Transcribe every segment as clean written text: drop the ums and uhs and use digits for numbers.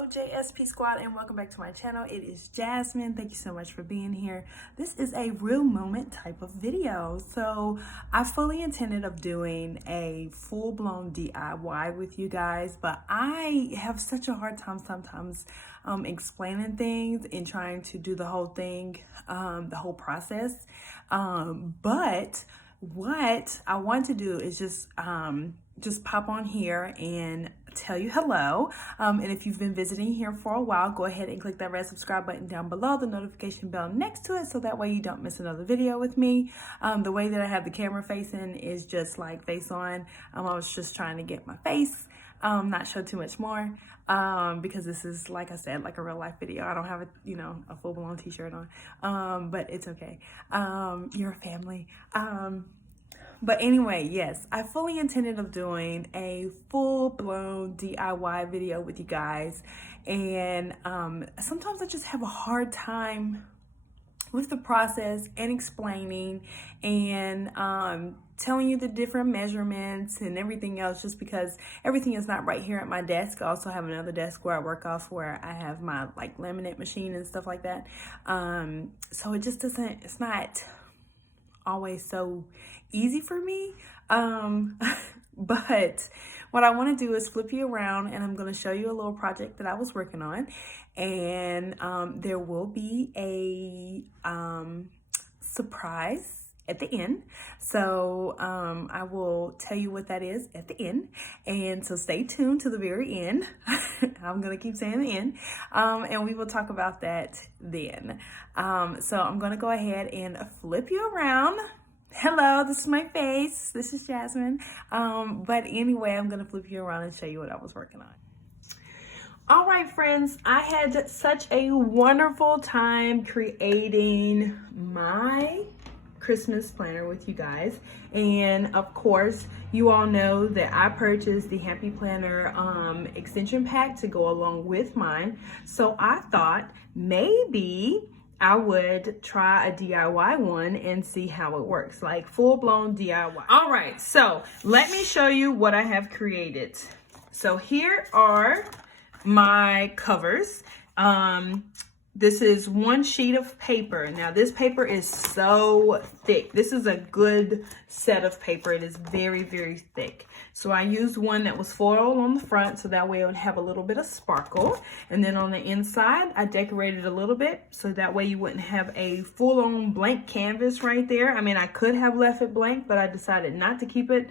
Hello JSP squad, and welcome back to my channel. It is Jasmine. Thank you so much for being here. This is a real moment type of video. So I fully intended of doing a full-blown DIY with you guys, but I have such a hard time sometimes explaining things and trying to do the whole thing, the whole process. But what I want to do is just pop on here and tell you hello. And if you've been visiting here for a while, go ahead and click that red subscribe button down below, the notification bell next to it, so that way you don't miss another video with me. The way that I have the camera facing is just like face on. I was just trying to get my face, not show too much more, because this is, like I said, like a real life video. I don't have a full-blown t-shirt on, but it's okay. You're a family. But anyway, yes, I fully intended of doing a full-blown DIY video with you guys. And sometimes I just have a hard time with the process and explaining and telling you the different measurements and everything else, just because everything is not right here at my desk. I also have another desk where I work off, where I have my like laminate machine and stuff like that. So it just doesn't, it's not always so easy for me. But what I want to do is flip you around, and I'm going to show you a little project that I was working on, and there will be a surprise at the end. So I will tell you what that is at the end, and so stay tuned to the very end. I'm gonna keep saying the end, and we will talk about that then. So I'm gonna go ahead and flip you around. Hello, this is my face. This is Jasmine. But anyway, I'm gonna flip you around and show you what I was working on. All right, friends, I had such a wonderful time creating my Christmas planner with you guys. And of course, you all know that I purchased the Happy Planner extension pack to go along with mine. So I thought maybe I would try a DIY one and see how it works, like full-blown DIY. All right, so let me show you what I have created. So here are my covers. This is one sheet of paper. Now this paper is so thick. This is a good set of paper. It is very, very thick. So I used one that was foil on the front, so that way it would have a little bit of sparkle. And then on the inside, I decorated a little bit, so that way you wouldn't have a full-on blank canvas right there. I mean, I could have left it blank, but I decided not to keep it.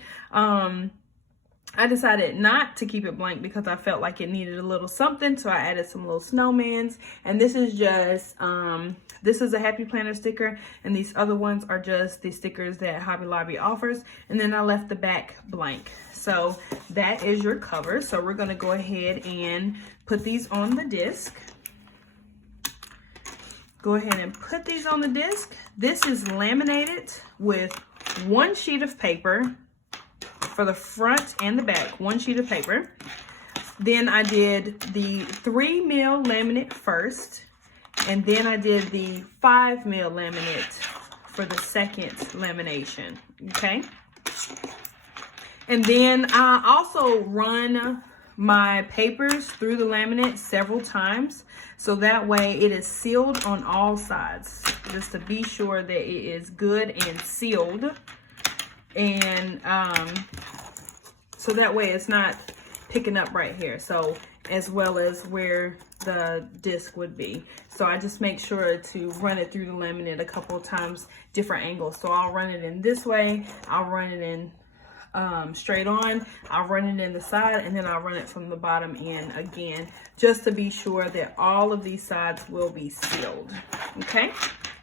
Blank because I felt like it needed a little something, so I added some little snowmans. And this is just this is a Happy Planner sticker, and these other ones are just the stickers that Hobby Lobby offers. And then I left the back blank. So that is your cover. So we're going to go ahead and put these on the disc. Go ahead and put these on the disc. This is laminated with one sheet of paper for the front and the back, one sheet of paper. Then I did the 3 mil laminate first, and then I did the 5 mil laminate for the second lamination, okay? And then I also run my papers through the laminate several times, so that way it is sealed on all sides, just to be sure that it is good and sealed. And so that way it's not picking up right here, so as well as where the disc would be. So I just make sure to run it through the laminate a couple of times, different angles. So I'll run it in this way, I'll run it in straight on, I'll run it in the side, and then I'll run it from the bottom in again, just to be sure that all of these sides will be sealed. Okay,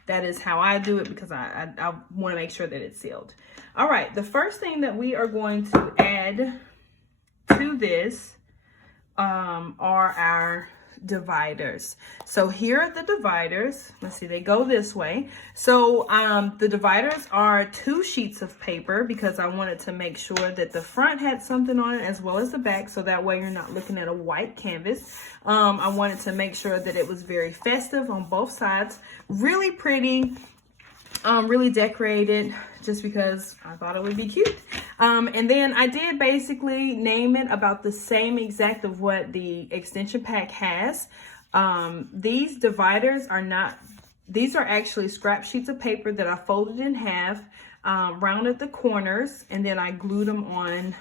that is how I do it, because I want to make sure that it's sealed. All right, the first thing that we are going to add to this are our dividers. So here are the dividers. Let's see, they go this way. So the dividers are 2 sheets of paper, because I wanted to make sure that the front had something on it as well as the back, so that way you're not looking at a white canvas. I wanted to make sure that it was very festive on both sides, really pretty. really decorate it just because I thought it would be cute. And then I did basically name it about the same exact of what the extension pack has. These dividers are not, these are actually scrap sheets of paper that I folded in half, rounded the corners, and then I glued them on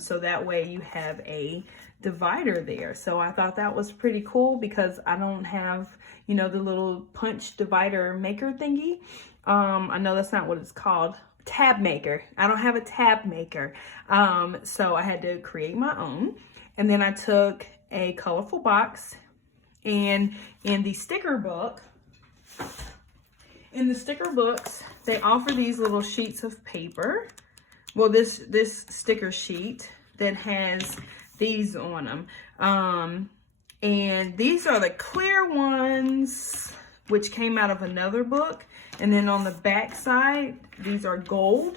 so that way you have a divider there. So I thought that was pretty cool because I don't have, you know, the little punch divider maker thingy. I know that's not what it's called. Tab maker. I don't have a tab maker. So I had to create my own. And then I took a colorful box, and in the sticker book, in the sticker books, they offer these little sheets of paper. Well, this sticker sheet that has these on them. And these are the clear ones, which came out of another book. And then on the back side, these are gold,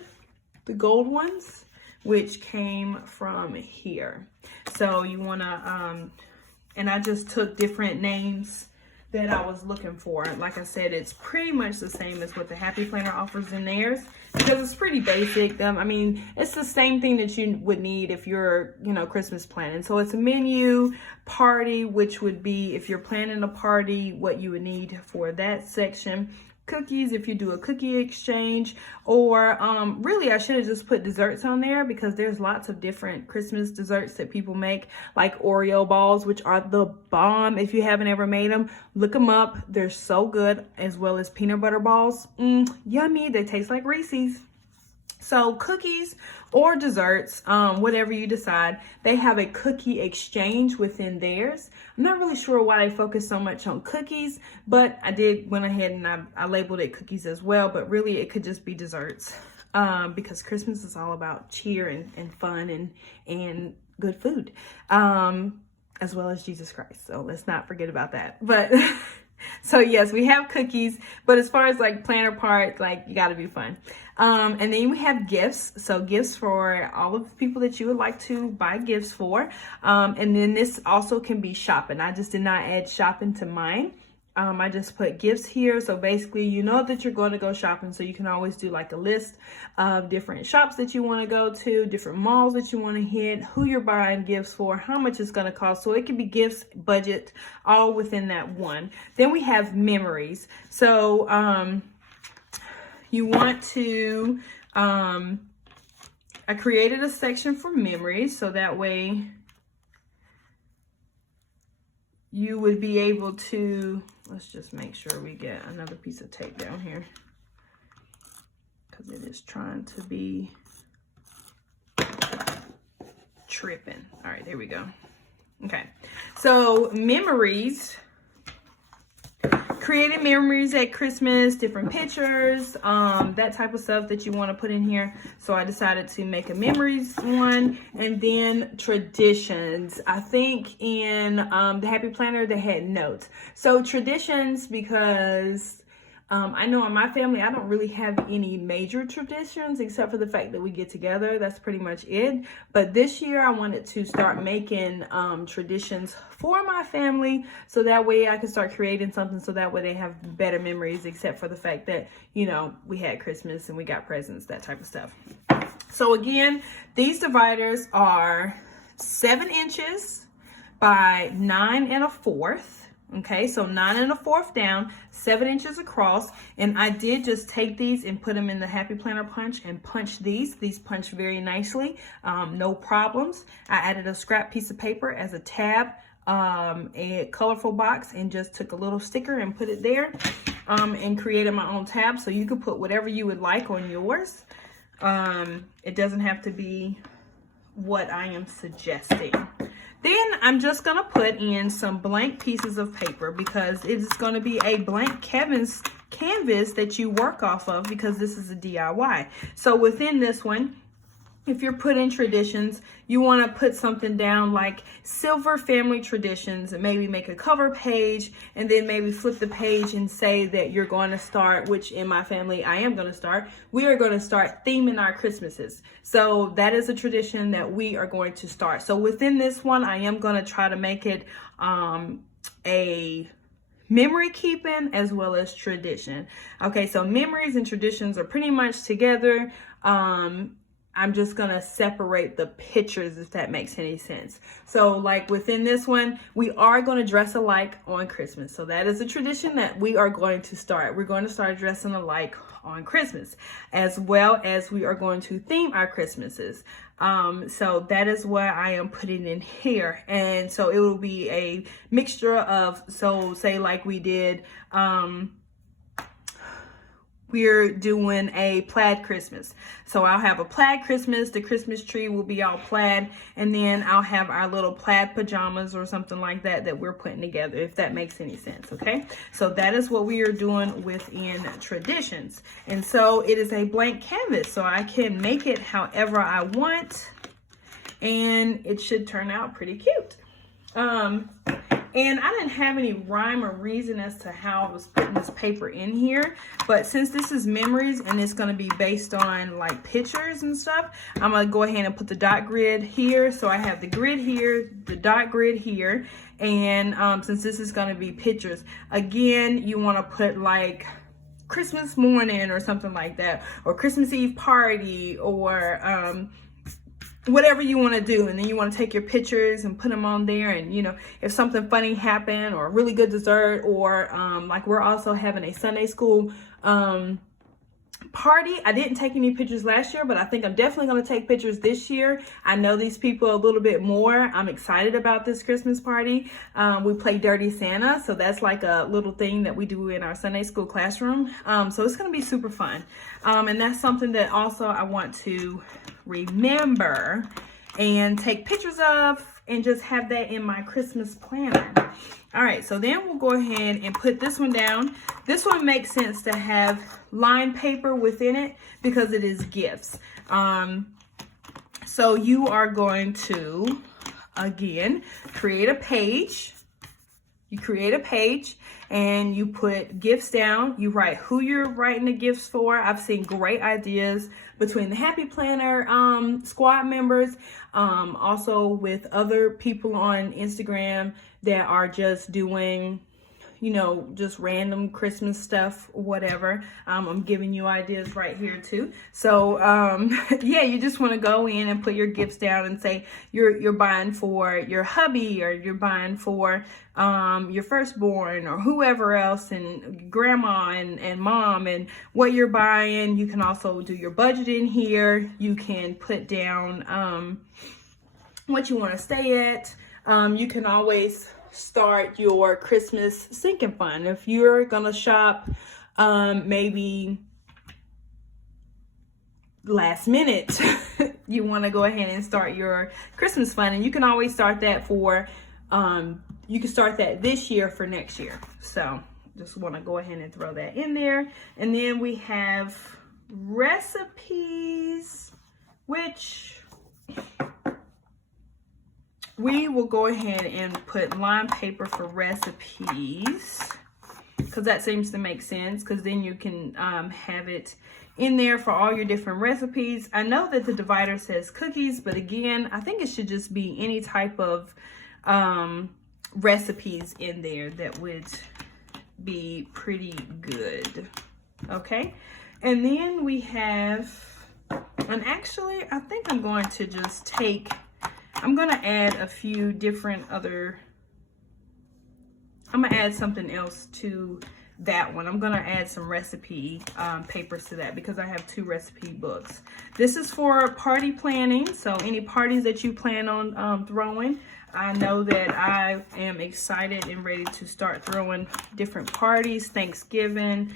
the gold ones, which came from here. So you wanna, and I just took different names that I was looking for. Like I said, it's pretty much the same as what the Happy Planner offers in theirs because it's pretty basic. I mean, it's the same thing that you would need if you're, you know, Christmas planning. So it's a menu, party, which would be if you're planning a party, what you would need for that section. Cookies if you do a cookie exchange, or really I should have just put desserts on there because there's lots of different Christmas desserts that people make, like Oreo balls, which are the bomb. If you haven't ever made them, look them up. They're so good, as well as peanut butter balls. Yummy. They taste like Reese's. So cookies or desserts, whatever you decide. They have a cookie exchange within theirs. I'm not really sure why they focus so much on cookies, but I went ahead and I labeled it cookies as well, but really it could just be desserts because Christmas is all about cheer and fun and good food, as well as Jesus Christ. So let's not forget about that. But so yes, we have cookies, but as far as like planner part, like you got to be fun. And then we have gifts. So gifts for all of the people that you would like to buy gifts for. And then this also can be shopping. I just did not add shopping to mine. I just put gifts here. So basically, you know that you're going to go shopping. So you can always do like a list of different shops that you want to go to, different malls that you want to hit, who you're buying gifts for, how much it's going to cost. So it can be gifts, budget, all within that one. Then we have memories. So you want to, I created a section for memories. So that way you would be able to, let's just make sure we get another piece of tape down here because it is trying to be tripping. All right, there we go. Okay, so memories, creating memories at Christmas, different pictures, that type of stuff that you want to put in here. So I decided to make a memories one. And then traditions. I think in the Happy Planner they had notes. So traditions, because I know in my family I don't really have any major traditions except for the fact that we get together. That's pretty much it. But this year I wanted to start making traditions for my family so that way I can start creating something so that way they have better memories, except for the fact that, you know, we had Christmas and we got presents, that type of stuff. So again, these dividers are 7 inches by 9 1/4. Okay, so 9 1/4 down, 7 inches across. And I did just take these and put them in the Happy Planner punch and punch these. These punch very nicely, no problems. I added a scrap piece of paper as a tab, a colorful box, and just took a little sticker and put it there, and created my own tab. So you could put whatever you would like on yours. It doesn't have to be what I am suggesting. Then I'm just going to put in some blank pieces of paper because it is going to be a blank canvas that you work off of because this is a DIY. So within this one, if you're putting traditions, you want to put something down like Silver Family Traditions and maybe make a cover page and then maybe flip the page and say that you're going to start, which in my family I am going to start, we are going to start theming our Christmases. So that is a tradition that we are going to start. So within this one, I am going to try to make it a memory keeping as well as tradition. Okay, so memories and traditions are pretty much together. I'm just gonna separate the pictures, if that makes any sense. So like within this one, we are gonna dress alike on Christmas. So that is a tradition that we are going to start. We're going to start dressing alike on Christmas, as well as we are going to theme our Christmases. So that is what I am putting in here. And so it will be a mixture of, so say like we did, we're doing a plaid Christmas. So I'll have a plaid Christmas. The Christmas tree will be all plaid. And then I'll have our little plaid pajamas or something like that that we're putting together, if that makes any sense, okay? So that is what we are doing within traditions. And so it is a blank canvas, so I can make it however I want. And it should turn out pretty cute. And I didn't have any rhyme or reason as to how I was putting this paper in here. But since this is memories and it's going to be based on like pictures and stuff, I'm going to go ahead and put the dot grid here. So I have the grid here, the dot grid here. And since this is going to be pictures, again, you want to put like Christmas morning or something like that. Or Christmas Eve party, or whatever you want to do. And then you want to take your pictures and put them on there. And you know, if something funny happened, or a really good dessert, or like we're also having a Sunday school party. I didn't take any pictures last year, but I think I'm definitely going to take pictures this year. I know these people a little bit more. I'm excited about this Christmas party. We play Dirty Santa, so that's like a little thing that we do in our Sunday school classroom. So it's going to be super fun. And that's something that also I want to remember and take pictures of, and just have that in my Christmas planner. All right, so then we'll go ahead and put this one down. This one makes sense to have lined paper within it because it is gifts. So you are going to, again, create a page. You create a page and you put gifts down. You write who you're writing the gifts for. I've seen great ideas between the Happy Planner squad members, also with other people on Instagram that are just doing, you know, just random Christmas stuff, whatever. I'm giving you ideas right here too. So yeah, you just want to go in and put your gifts down and say you're buying for your hubby, or you're buying for your firstborn, or whoever else, and grandma and mom, and what you're buying. You can also do your budget in here. You can put down what you want to stay at. You can always start your Christmas sinking fund. If you're gonna shop maybe last minute, you want to go ahead and start your Christmas fund, and you can always start that for you can start that this year for next year. So just want to go ahead and throw that in there. And then we have recipes, which we will go ahead and put lined paper for recipes, because that seems to make sense, because then you can have it in there for all your different recipes. I know that the divider says cookies, but again, I think it should just be any type of recipes in there that would be pretty good. Okay, and then we have, and actually I think I'm going to just take, I'm going to add a few different other, I'm going to add something else to that one. I'm going to add some recipe papers to that, because I have 2 recipe books. This is for party planning, so any parties that you plan on throwing. I know that I am excited and ready to start throwing different parties, Thanksgiving,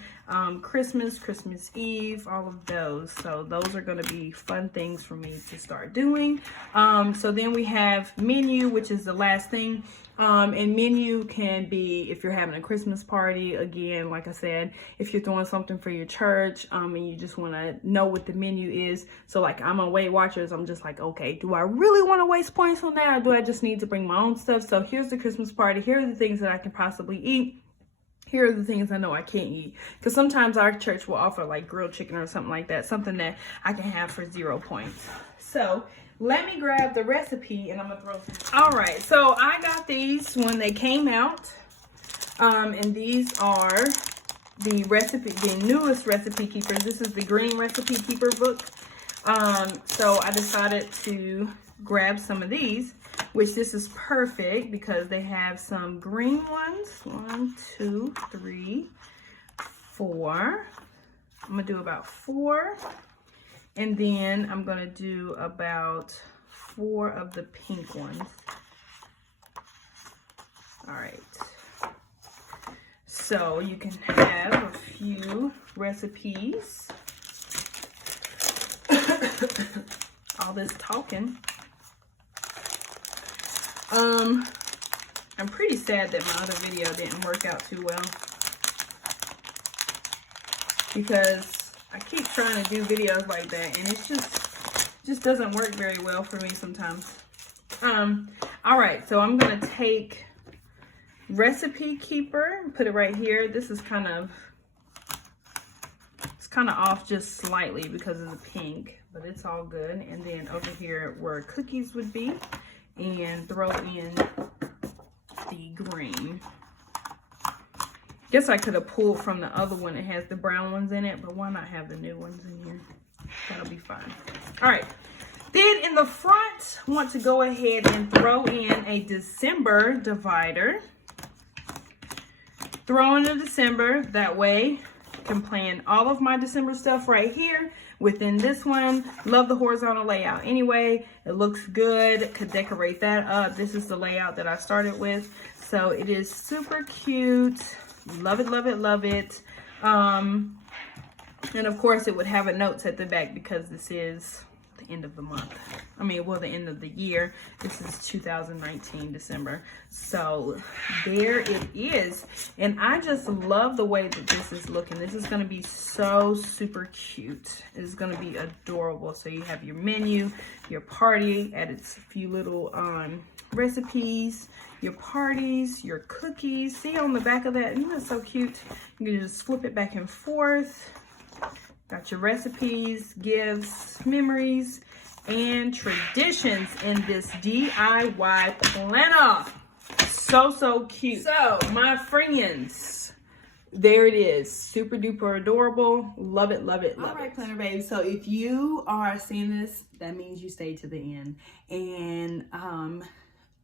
Christmas, Christmas Eve, all of those. So those are going to be fun things for me to start doing. So then we have menu, which is the last thing. And menu can be if you're having a Christmas party. Again, like I said, if you're throwing something for your church, and you just want to know what the menu is. So like I'm on Weight Watchers, I'm just like, okay, do I really want to waste points on that, or do I just need to bring my own stuff? So here's the Christmas party. Here are the things that I can possibly eat. Here are the things I know I can't eat. Because sometimes our church will offer like grilled chicken or something like that. Something that I can have for 0 points. So let me grab the recipe and I'm going to throw some. All right. So I got these when they came out. And these are the newest recipe keepers. This is the green recipe keeper book. So I decided to grab some of these, which this is perfect because they have some green ones. 1, 2, 3, 4. I'm gonna do about 4. And then I'm gonna do about 4 of the pink ones. All right. So you can have a few recipes. All this talking. I'm pretty sad that my other video didn't work out too well, because I keep trying to do videos like that and it's just doesn't work very well for me sometimes. All right, so I'm gonna take Recipe Keeper and put it right here. This is kind of off just slightly because of the pink, but it's all good. And then over here where cookies would be, and throw in the green. Guess I could have pulled from the other one that has the brown ones in it, but why not have the new ones in here? That'll be fine. All right. Then in the front, want to go ahead and throw in a December divider. Throw in a December, that way I can plan all of my December stuff right here within this one. Love the horizontal layout anyway. It looks good. Could decorate that up. This is the layout that I started with. So it is super cute. Love it, love it, love it. And of course it would have a notes at the back because this is the end of the month. I mean, well, the end of the year. This is 2019 December. So there it is. And I just love the way that this is looking. This is going to be so super cute. It's going to be adorable. So you have your menu, your party, added a few little recipes, your parties, your cookies. See on the back of that? Isn't that so cute? You can just flip it back and forth. Got your recipes, gifts, memories, and traditions in this DIY planner. So cute. So, my friends, there it is. Super duper adorable. Love it, love it, love it. All right, planner babe. So if you are seeing this, that means you stayed to the end. And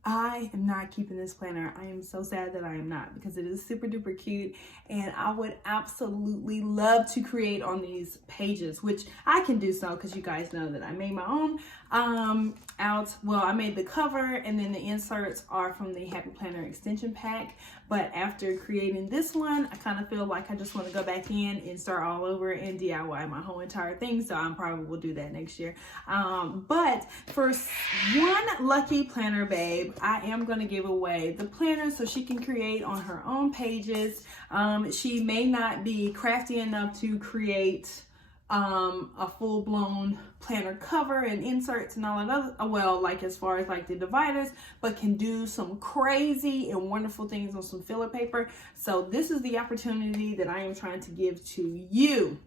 I am not keeping this planner. I am so sad that I am not, because it is super duper cute and I would absolutely love to create on these pages, which I can do so because you guys know that I made my own I made the cover, and then the inserts are from the Happy Planner extension pack. But after creating this one, I kind of feel like I just want to go back in and start all over and DIY my whole entire thing. So I probably will do that next year. But for one lucky planner babe, I am going to give away the planner so she can create on her own pages. She may not be crafty enough to create a full-blown planner cover and inserts and all that other, well, like as far as like the dividers, but can do some crazy and wonderful things on some filler paper. So this is the opportunity that I am trying to give to you,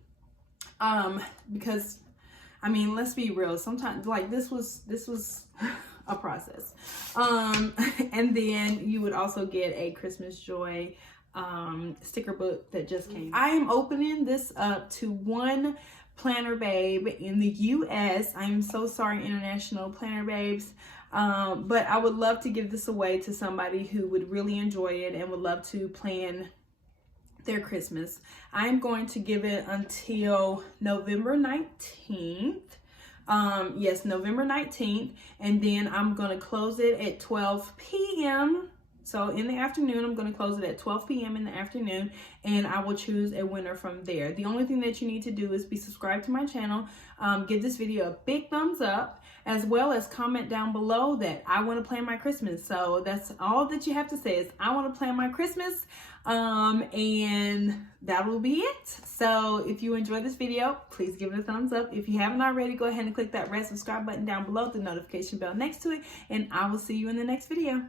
because I mean, let's be real, sometimes like this was a process. And then you would also get a Christmas Joy sticker book that just came. I am opening this up to one planner babe in the US. I'm so sorry, international planner babes, but I would love to give this away to somebody who would really enjoy it and would love to plan their Christmas. I'm going to give it until November 19th. Yes, November 19th, and then I'm going to close it at 12 p.m. So in the afternoon, I'm going to close it at 12 p.m. in the afternoon, and I will choose a winner from there. The only thing that you need to do is be subscribed to my channel, give this video a big thumbs up, as well as comment down below that I want to plan my Christmas. So that's all that you have to say is I want to plan my Christmas, and that will be it. So if you enjoyed this video, please give it a thumbs up. If you haven't already, go ahead and click that red subscribe button down below, the notification bell next to it, and I will see you in the next video.